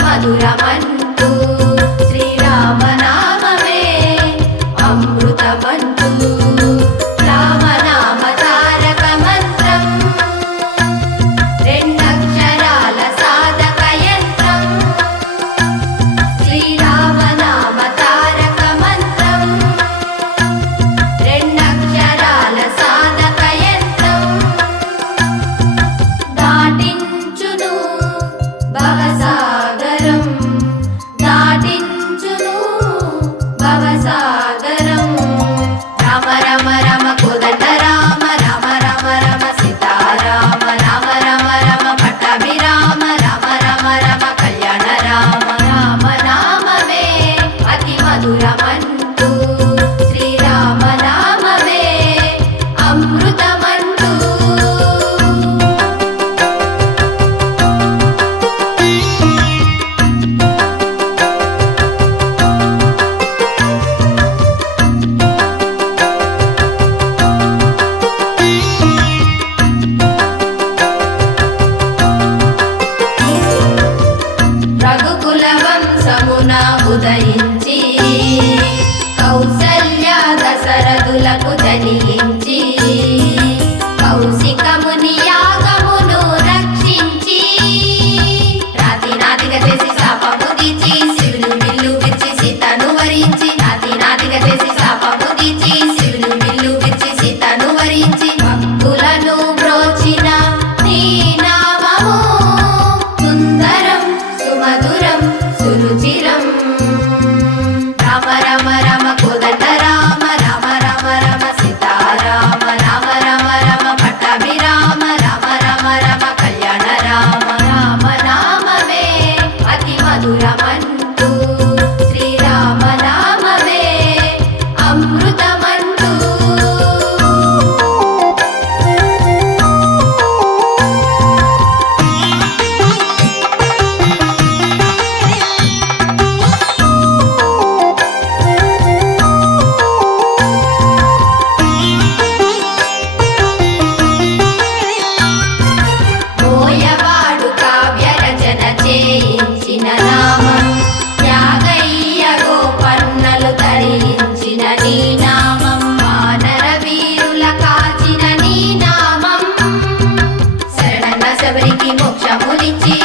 మధురమంటూ శ్రీరామనామమే అమృతమంటూ రామనామ తారక మంత్రం రెండక్షరాల సాధక యంత్రం శ్రీరామనామ తారక మంత్రం రెండక్షరాల సాధక యంత్రం దాటించును భవసాగరం దాటించును భవసాగరం రామ రామ రామ కోదండ రామ రామ రామ రామ సీతారామ రామ రామ రామ పట్టాభిరామ రామ రామ రామ కళ్యాణ రామ రామ నామమే అతి మధురమంటూ శ్రీరామ నామమే అమృతమంటూ రఘుకుల వంశమున ఉదయించి కౌసల్య దశరథులకు జనించి కౌశికముని యాగమును రక్షించి రాతి నాతిగా చేసి శాపము తీర్చి శివుని విల్లు విరిచి సీతను వరించి రాతి నాతిగా చేసి శాపము తీర్చి శివుని విల్లు విరిచి సీతను వరించి భక్తులను బ్రోచిన నీ నామము సుందరం సుమధురం సురుచిరం రామ రామ రామ కోదండ రామ రామ రామ రామ సీతారామ రామ రామ రామ పట్టాభిరామ రామ రామ రామ కళ్యాణ రామ రామ నామమే అతి మధురమంటూ శ్రీరామ నామమే అమృతమంటూ మోయవాడు కావ్య రచన చేయించిన నామం త్యాగయ్య గోపన్నలు ధరించిన నీ నామం వానర వీరుల కాచిన నీ నామం శరణన్న శబరికి మోక్షమునిచ్చి